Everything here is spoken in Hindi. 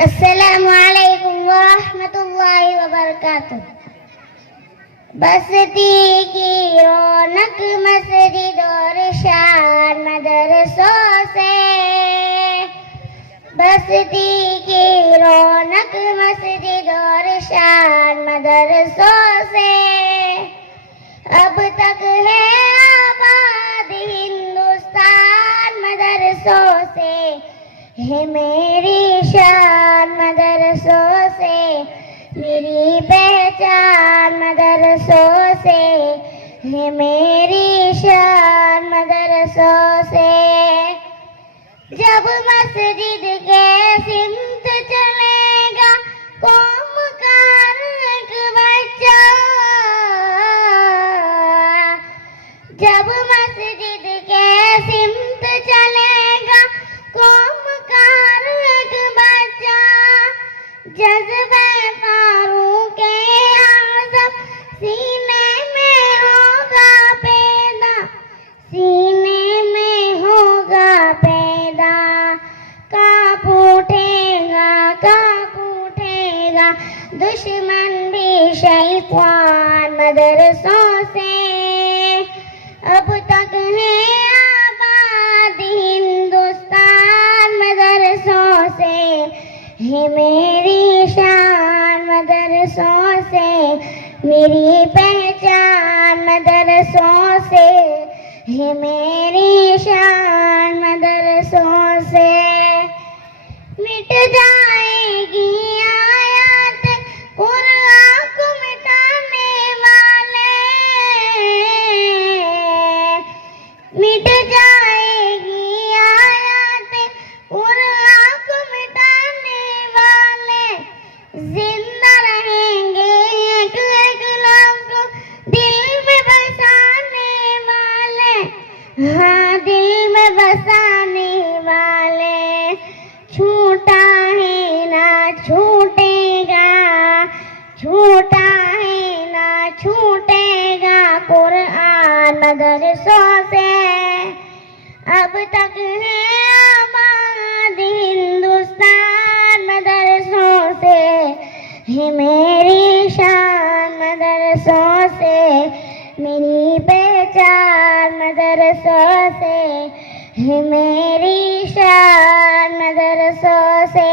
अस्सलामुअलैकुम वरहमतुल्लाहि वबरकातुह। बसती की रौनक मस्जिद और शान मदरसों से, बसती की रौनक मस्जिद और शान मदरसों से, अब तक है आबाद हिंदुस्तान मदरसों से, है मेरी शान मदरसों से, मेरी पहचान मदरसों से, है मेरी शान मदरसों से। जब मस्जिद के सिमत चलेगा कौम का एक बच्चा, जब मस्जिद के सिमत चलेगा कौम का एक बच्चा, जज्बे फारूक आज़म सीने में होगा पैदा, सीने में होगा पैदा, काँप उठेगा दुश्मन भी शैतान मदरसों से, अब तक है आबाद हिंदुस्तान मदरसों से, है मेरी शान मदरसों से, मेरी पहचान मदरसों से, है मेरी शान मदरसों से। मिट जाएगी आयत कुरान को मिटाने वाले, मिट जाएगी आयत कुरान को मिटाने वाले, जिंदा रहेंगे एक एक लोग दिल में बसाने वाले, हाँ दिल में बसाने वाले। छूटा है ना छूटेगा, छूटा है ना छूटेगा कुरान मदरसों से, अब तक है आबाद हिंदुस्तान मदरसों से, है मेरी शान मदरसों से, मेरी पहचान मदरसों से, है मेरी शान मदरसों से।